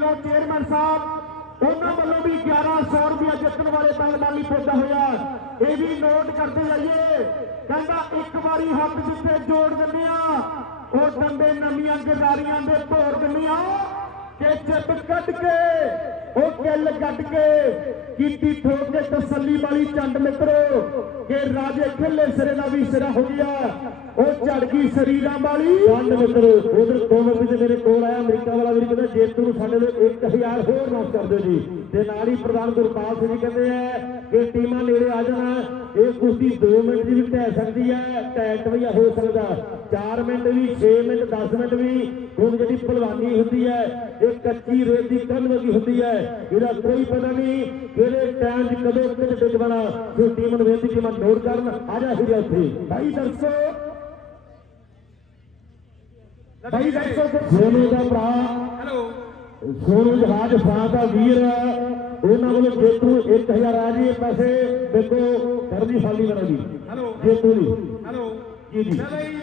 Dhillon chairman ਸਾਹਿਬ, ਉਹਨਾਂ ਵੱਲੋਂ ਵੀ 1100 ਰੁਪਏ ਜਿੱਤਣ ਵਾਲੇ ਪਹਿਲਵਾਨ ਲਈ ਪੁੱਜਾ ਹੋਇਆ। ਇਹ ਵੀ ਨੋਟ ਕਰਦੇ ਜਾਈਏ। ਕਹਿੰਦਾ, ਇੱਕ ਵਾਰੀ ਹੱਥ ਜਿੱਥੇ ਜੋੜ ਦਿੰਦੇ ਆ, ਉਹ ਡੰਡੇ ਨਵੀਆਂ ਗਦਾਰੀਆਂ ਦੇ ਭੋਰ ਦਿੰਦੇ ਆ। ਕਿ ਚਿੱਤ ਕੱਢ ਕੇ, ਉਹ ਕਿੱਲ ਕੱਢ ਕੇ ਕੀਤੀ ਠੋਕ ਕੇ ਤਸੱਲੀ ਵਾਲੀ ਚੰਡ ਮਿੱਤਰੋ, ਕਿ ਰਾਜੇ ਖਿੱਲੇ ਸਿਰੇ ਦਾ ਵੀ ਸਿਰਾ ਹੋ ਗਿਆ। ਉਹ ਝੜ ਗਈ ਸਰੀਰਾਂ ਵਾਲੀ। ਚੰਦ ਮਿੱਤਰ, ਉਧਰ ਕੋਮਰ ਵੀ ਮੇਰੇ ਕੋਲ ਆਇਆ, ਅਮਰੀਕਾ ਵਾਲਾ ਵੀਰ ਕਹਿੰਦਾ ਜੇਤੂ ਨੂੰ ਸਾਡੇ ਲਈ 1000 ਹੋਰ ਨਾਮ ਕਰ ਦਿਓ ਜੀ। ਤੇ ਨਾਲ ਹੀ ਪ੍ਰਧਾਨ ਗੁਰਪਾਲ ਸਿੰਘ ਜੀ ਕਹਿੰਦੇ ਆ ਕਿ ਟੀਮਾਂ ਨੇੜੇ ਆ ਜਾਣਾ ਕੁਸ਼ਤੀ 2 ਮਿੰਟ ਦੀ ਵੀ ਢਹਿ ਸਕਦੀ ਹੈ ਟੈਟ ਵੀ ਹੋ ਸਕਦਾ। 4 ਮਿੰਟ ਵੀ 6 ਮਿੰਟ 10 ਮਿੰਟ ਵੀ। ਹੁਣ ਜਿਹੜੀ ਭਲਵਾਨੀ ਹੁੰਦੀ ਹੈ ਇਹ ਕੱਚੀ ਰੇਤ ਦੀ ਕੰਧ ਵਰਗੀ ਹੁੰਦੀ ਹੈ। ਇਹਦਾ ਕੋਈ ਪਤਾ ਨਹੀਂ ਕਿਹੜੇ ਟਾਈਮ 'ਚ ਕਦੋਂ ਕਿੱਥੇ ਡਿੱਗ ਬਣਾ ਜੋ ਟੀਮ ਨੂੰ ਬੇਨਤੀ ਕਿ ਮੈਂ ਨੋਟ ਕਰਨ ਆ ਜਾ ਉੱਥੇ। ਭਾਈ ਦਰਸ਼ੋ ਭਾਈ ਦਰਸ਼ੋ ਸੋਨੂ ਦਾ ਭਰਾ। ਹੈਲੋ ਸੋਨੂ ਜਹਾਜ ਫਾਂ ਦਾ ਵੀਰ। ਉਹਨਾਂ ਵੱਲੋਂ ਜੇਤੂ 1000 ਆ ਜੀ ਪੈਸੇ ਦੇਖੋ ਕਰਨੀ ਸਾਲੀ ਵਾਲਾ ਜੀ ਹੈਲੋ। ਜੇਤੂ ਦੀ ਹੈਲੋ। ਜੀ, ਜੀ। ਬਈ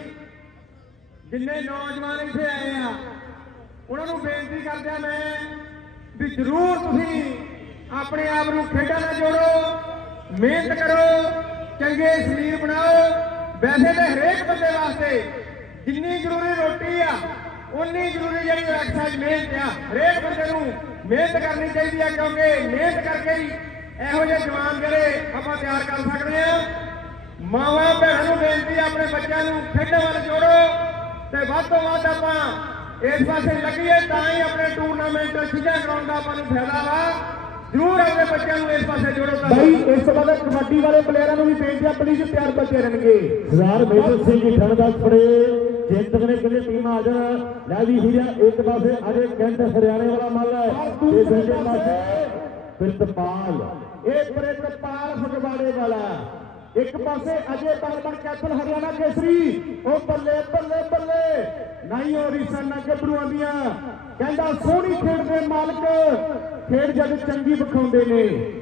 ਜਿੰਨੇ ਨੌਜਵਾਨ ਇੱਥੇ ਆਏ ਆ ਉਹਨਾਂ ਨੂੰ ਬੇਨਤੀ ਕਰਦਿਆਂ ਮੈਂ ਵੀ ਜ਼ਰੂਰ ਤੁਸੀਂ ਆਪਣੇ ਆਪ ਨੂੰ ਖੇਡਾਂ ਨਾਲ ਜੋੜੋ ਮਿਹਨਤ ਕਰੋ ਚੰਗੇ ਸਰੀਰ ਬਣਾਓ। ਵੈਸੇ ਤਾਂ ਹਰੇਕ ਬੰਦੇ ਵਾਸਤੇ ਜਿੰਨੀ ਜ਼ਰੂਰੀ ਰੋਟੀ ਆ ਉਨੀ ਜ਼ਰੂਰੀ ਜਿਹੜੀ ਐਕਸਰਸਾਈਜ਼ ਮਿਹਨਤ ਆ ਹਰੇਕ ਬੰਦੇ ਨੂੰ ਮਿਹਨਤ ਕਰਨੀ ਚਾਹੀਦੀ ਆ ਕਿਉਂਕਿ ਮਿਹਨਤ ਕਰਕੇ ਹੀ ਇਹੋ ਜਿਹੇ ਜਵਾਨ ਜਿਹੜੇ ਆਪਾਂ ਤਿਆਰ ਕਰ ਸਕਦੇ ਆ। ਮਾਵਾਂ ਭੈਣਾਂ ਨੂੰ ਬੇਨਤੀ ਆ ਆਪਣੇ ਬੱਚਿਆਂ ਨੂੰ ਖੇਡਾਂ ਵੱਲ ਜੋੜੋ ਤੇ ਵੱਧ ਤੋਂ ਵੱਧ ਆਪਾਂ ਇਸ ਪਾਸੇ ਲੱਗੀਏ ਤਾਂ ਹੀ ਆਪਣੇ ਟੂਰਨਾਮੈਂਟ ਸਿੱਧਾ ਕਰਾਉਣ ਦਾ ਆਪਾਂ ਨੂੰ ਫਾਇਦਾ ਵਾ। ਜ਼ਰੂਰ ਆਪਣੇ ਬੱਚਿਆਂ ਨੂੰ ਇਸ ਪਾਸੇ ਜੋੜੋ ਤਾਂ। ਭਾਈ ਇਸ ਤੋਂ ਬਾਅਦ ਕਬੱਡੀ ਵਾਲੇ ਪਲੇਅਰਾਂ ਨੂੰ ਵੀ ਬੇਨਤੀ ਆ ਪਲੀਜ਼ ਤਿਆਰ ਬੱਚੇ ਰਹਿਣਗੇ। ਸਰਦਾਰ ਮੇਜਰ ਸਿੰਘ ਜੀ ਠੰਡਾ ਫੜੇ ਜੇਤੂ ਨੇ ਕਹਿੰਦੇ ਟੀਮਾਂ ਆ ਜਾਣ? ਲੈ ਵੀ ਹੀਰਾ, ਇੱਕ ਪਾਸੇ ਅਜੇ ਕੈਂਟ, ਹਰਿਆਣੇ ਵਾਲਾ ਮੱਲ। ਹੈ ਤੇ ਦੂਜੇ ਪਾਸੇ ਪ੍ਰਿਤਪਾਲ। ਇਹ ਪ੍ਰਿਤਪਾਲ ਫਗਵਾੜੇ ਵਾਲਾ। ਇੱਕ ਪਾਸੇ ਅਜੇ ਪਹਿਲਵਾਨ ਕੈਪਟਨ ਹਰਿਆਣਾ ਕੇਸਰੀ। ਉਹ ਬੱਲੇ ਬੱਲੇ ਬੱਲੇ। ਨਹੀਂ ਹੋ ਰਹੀ ਸਨ ਗੱਭਰੂਆਂ ਦੀਆਂ। ਕਹਿੰਦਾ ਸੋਹਣੀ ਖੇਡ ਦੇ ਮਾਲਕ, ਖੇਡ ਜਦ ਚੰਗੀ ਵਿਖਾਉਂਦੇ ਨੇ।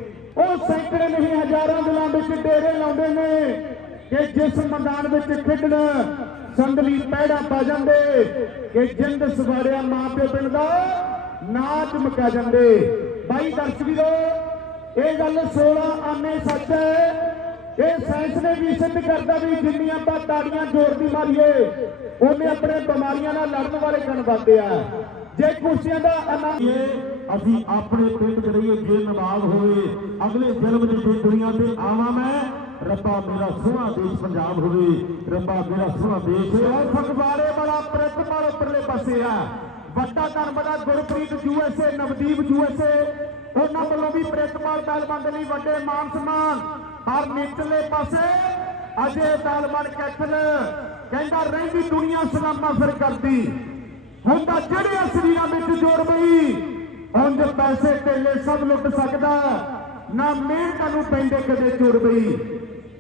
ਉਹ ਸੈਂਕੜੇ ਨਹੀਂ, ਹਜ਼ਾਰਾਂ ਦਿਲਾਂ ਵਿੱਚ ਡੇਰੇ ਲਾਉਂਦੇ ਨੇ ਕਿ ਜਿਸ ਮੈਦਾਨ ਵਿੱਚ ਖੇਡਣ ਸੰਦਲੀ ਪੈੜਾ ਪਾ ਜਾਂਦੇ ਕਿ ਜਿੰਦ ਸਵਾਰਿਆ ਮਾਂ ਪਿਓ ਪਿੰਡ ਦਾ ਨਾਚ ਮਕਾ ਜਾਂਦੇ। ਬਾਈ ਦਰਸ਼ਕ ਵੀਰੋ, ਇਹ ਗੱਲ 16 ਆਨੇ ਸੱਚ ਹੈ। ਇਹ ਸਾਇੰਸ ਨੇ ਵੀ ਸਿੱਧ ਕਰਦਾ ਵੀ ਜਿੰਨੀਆਂ ਆਪਾਂ ਤਾੜੀਆਂ ਜੋੜਦੀ ਮਾਰੀਏ, ਉਹਨੇ ਆਪਣੇ ਬਿਮਾਰੀਆਂ ਨਾਲ ਲੜਨ ਵਾਲੇ ਕਣ ਵੱਧਦੇ ਆ। ਜੇ ਕੁਰਸੀਆਂ ਦਾ ਆਨੰਦ ਅਸੀਂ ਆਪਣੇ ਪਿੰਡ ਚ ਰਹੀਏ, ਜੇ ਨਵਾਬ ਹੋਵੇ, ਅਗਲੇ ਜਨਮ ਚ ਦੁਨੀਆ ਤੇ ਆਵਾਂ ਮੈਂ। ਰੱਬਾ ਮੇਰਾ ਸੋਹਣਾ ਦੇਸ਼ ਪੰਜਾਬ ਹੋਵੇ। ਰੱਬਾ ਮੇਰਾ ਸੋਹਣਾ ਦੇਸ਼ ਉਹ ਫਗਵਾੜੇ ਵਾਲਾ ਪ੍ਰਿਤਪਾਲ ਉੱਪਰਲੇ ਪਾਸੇ ਆ। ਵੱਡਾ ਧੰਨਵਾਦ ਗੁਰਪ੍ਰੀਤ ਯੂਐਸਏ ਨਵਦੀਪ ਯੂਐਸਏ ਉਹਨਾਂ ਵੱਲੋਂ ਵੀ ਪ੍ਰਿਤਪਾਲ ਪਹਿਲਵਾਨ ਲਈ ਵੱਡੇ ਮਾਨ ਸਨਮਾਨ। ਹਰ ਨਿਚਲੇ ਪਾਸੇ ਅਜੇ ਪਹਿਲਵਾਨ ਕੈਥਲ ਕਹਿੰਦਾ ਰਹਿੰਦੀ ਦੁਨੀਆ ਸਲਾਮਾ ਫਿਰ ਕਰਦੀ। ਹੁਣ ਤਾਂ ਜਿਹੜੇ ਅਸਲੀਆਂ ਵਿੱਚ ਜੋੜ ਪਈ ਉਂਝ ਪੈਸੇ ਧੇਲੇ ਸਭ ਲੁੱਟ ਸਕਦਾ, ਨਾ ਮਿਹਨਤਾਂ ਨੂੰ ਪੈਂਦੇ ਕਦੇ ਚੁੜ ਪਈ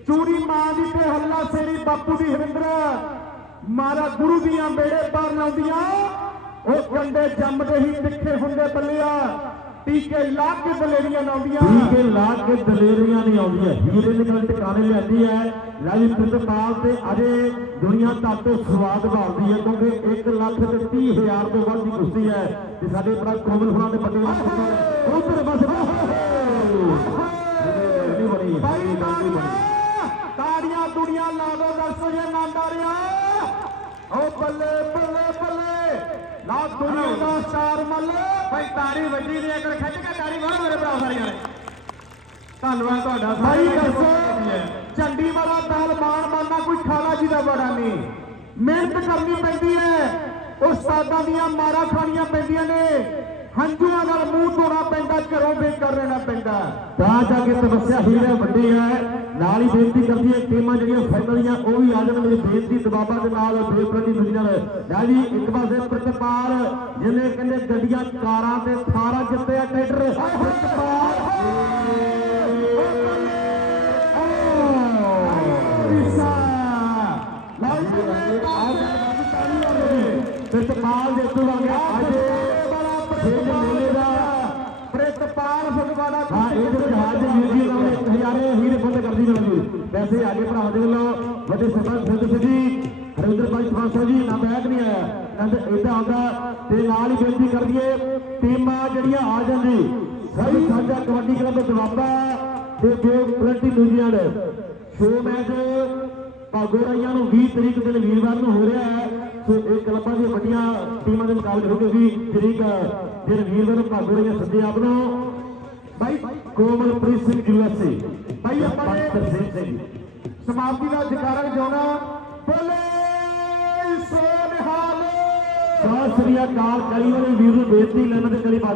ਚੂਰੀ ਮਾਂ ਦੀ ਤੇ ਹੱਲਾ ਸੇਰੀ ਬਾਪੂ ਦੀ ਹਰਿੰਦਰ। ਮਾਰਾ ਗੁਰੂ ਦੀਆਂ ਬੇੜੇ ਪਾਰ ਲਾਉਂਦੀਆਂ। ਉਹ ਕੰਡੇ ਜੰਮਦੇ ਹੀ ਤਿੱਖੇ ਹੁੰਦੇ ਬੱਲਿਆ ਟੀਕੇ ਲਾ ਕੇ ਦਲੇਰੀਆਂ ਲਾਉਂਦੀਆਂ। ਠੀਕ ਹੈ ਲਾ ਕੇ ਦਲੇਰੀਆਂ ਨਹੀਂ ਆਉਂਦੀਆਂ। ਹੀਰੇ ਨਿਕਲ ਟਿਕਾਣੇ ਲੈਂਦੀ ਹੈ। ਰਾਜੀ ਪ੍ਰਿਤਪਾਲ ਤੇ ਅਜੇ ਦੁਨੀਆ ਤੱਕ ਤੋਂ ਸਵਾਦ ਭਾਲਦੀ ਹੈ ਕਿਉਂਕਿ 1 ਲੱਖ ਤੇ 30 ਹਜ਼ਾਰ ਤੋਂ ਵੱਧ ਦੀ ਕੁਸ਼ਤੀ ਹੈ ਤੇ ਸਾਡੇ ਭਰਾ ਕੋਮਲ ਫੁਰਾਂ ਦੇ ਵੱਡੇ ਉਧਰ ਬਸ ਤਾੜੀਆਂ। ਦੁਨੀਆ ਲਾ ਦੋ ਦਰਸ਼ਕ ਜੇ ਨਾਂਦਾਰਿਆ ਓ ਬੱਲੇ ਬੱਲੇ ਬੱਲੇ। ਲਾ ਦੁਨੀਆ ਦਾ ਸਟਾਰ ਮੱਲ। ਭਾਈ ਤਾੜੀ ਵੱਜੀ ਦੀ ਅਗਰ ਖਿੱਚ ਕੇ ਤਾੜੀ ਮਾਰੋ ਮੇਰੇ ਭਰਾ ਸਾਰਿਆਂ ਨੇ। ਧੰਨਵਾਦ ਤੁਹਾਡਾ ਭਾਈ ਦੱਸੋ ਝੰਡੀ ਵਾਲਾ ਤਾਲ ਮਾਣ ਮਾਰਨਾ ਕੋਈ ਖਾਲਾ ਜੀ ਦਾ ਬੜਾ ਨਹੀਂ। ਮਿਹਨਤ ਕਰਨੀ ਪੈਂਦੀ ਹੈ। ਉਸਤਾਦਾਂ ਦੀਆਂ ਮਾਰਾਂ ਖਾਣੀਆਂ ਪੈਂਦੀਆਂ ਨੇ। ਹੰਝੂਆਂ ਨਾਲ ਮੂੰਹ ਧੋਣਾ ਪੈਂਦਾ ਘਰੋਂ ਬੇਕਾਰ ਰਹਿਣਾ ਪੈਂਦਾ। ਤਾਂ ਜਾ ਕੇ ਤਪੱਸਿਆ ਹੀਰੇ ਵੱਡੀ ਹੈ। ਨਾਲ ਹੀ ਬੇਨਤੀ ਕਰਦੀ ਹੈ ਟੀਮਾਂ ਜਿਹੜੀਆਂ ਫਾਈਨਲ ਦੀਆਂ ਉਹ ਵੀ ਆ ਜਾਣ ਮੇਰੀ ਬੇਨਤੀ ਦਬਾਬਾ ਦੇ ਨਾਲ ਬੇਪਰਦੀ ਫਿਜ਼ੀਕਲ ਲੈ ਜੀ ਇੱਕ ਪਾਸੇ ਪ੍ਰਤਪਾਲ ਜਿਹਨੇ ਕਹਿੰਦੇ ਗੱਡੀਆਂ ਕਾਰਾਂ ਤੇ ਥਾਰਾਂ ਜਿੱਤੇ ਆ ਟਰੈਕਟਰ। ਪ੍ਰਤਪਾਲ ਪ੍ਰਤਪਾਲ ਦੇ ਤੋਂ ਆ ਗਿਆ। ਅੱਜ ਮੇਲੇ ਦਾ ਪ੍ਰਿਤਪਾਲ ਫਗਵਾੜਾ ਹਾਂ ਇਹ ਜਹਾਜ਼ ਜੀ ਨਾਲ ਹਜ਼ਾਰੇ ਹੀਰੇ ਬੰਦ ਕਰਦੀ ਮਿਲੂਗੀ ਵੈਸੇ ਆਗੇ ਭਰਾ ਦੇ ਵੱਲੋਂ ਵੱਡੇ ਸਰਪੰਚ ਸਿੰਘ ਜੀ ਹਰਿੰਦਰ ਭਾਈ ਸਵਾਸਾ ਜੀ, ਨਾ ਬੈਗ ਨਹੀਂ ਆਇਆ। ਕਹਿੰਦੇ ਇਦਾਂ ਹੁੰਦਾ, ਤੇ ਨਾਲ ਹੀ ਬੇਨਤੀ ਕਰ ਦਈਏ, ਟੀਮਾਂ ਜਿਹੜੀਆਂ ਆ ਜਾਂਦੀ ਸਹੀ ਸਾਂਝਾ ਕਬੱਡੀ ਕਲੱਬ ਦਵਾਬਾ ਤੇ ਜੋ ਪਲੰਟੀ ਨਿਊਜ਼ੀਲੈਂਡ ਸ਼ੋ ਮੈਚ ਭਾਗੋ ਨੂੰ 20 ਤਰੀਕ ਦਿਨ ਵੀਰਵਾਰ ਨੂੰ ਹੋ ਰਿਹਾ ਹੈ। ਸੋ ਇਹ ਕਲੱਬਾਂ ਦੀਆਂ ਵੱਡੀਆਂ ਟੀਮਾਂ ਦੇ ਮੁਕਾਬਲੇ ਹੋ ਕੇ ਤਰੀਕ, ਦਿਨ ਵੀਰਵਾਰ ਨੂੰ ਭਾਗੋ ਰਾਈਆਂ ਸੱਦੇ ਆਪ ਨੂੰ। ਬਾਈ ਕੋਮਲਪ੍ਰੀਤ ਸਿੰਘ ਯੂਐਸਏ ਭਾਈ ਆਪਾਂ ਨੇ ਸਮਾਪਤੀ ਦਾ ਜਕਾਰਾ ਵਜਾਉਣਾ। ਬੋਲੇ ਸੋ ਨਿਹਾਲ ਸਤਿ ਸ੍ਰੀ ਅਕਾਲ ਕਰੀ ਵਾਲੇ ਵੀਰ ਨੂੰ ਬੇਨਤੀ ਲੈਣ ਕਰੀ ਪਾ